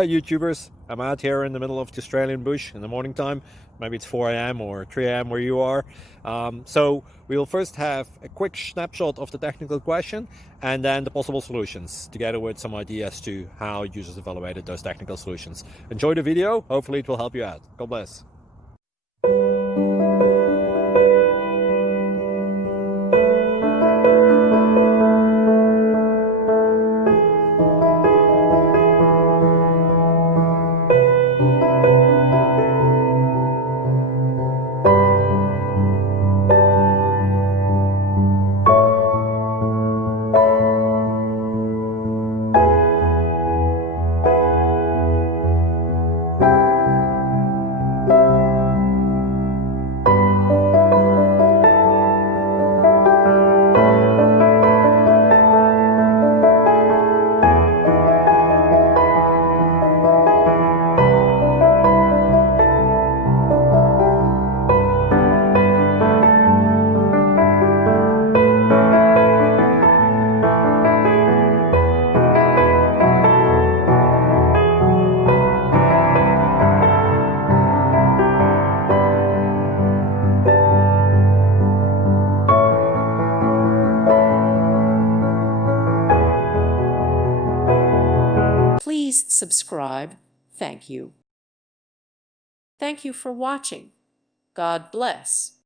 Hi YouTubers, I'm out here in the middle of the Australian bush in the morning time. Maybe it's 4 a.m. or 3 a.m. where you are. So we'll first have a quick snapshot of the technical question and then the possible solutions, together with some ideas to how users evaluated those technical solutions. Enjoy the video, hopefully it will help you out. God bless. Please subscribe. Thank you. Thank you for watching. God bless.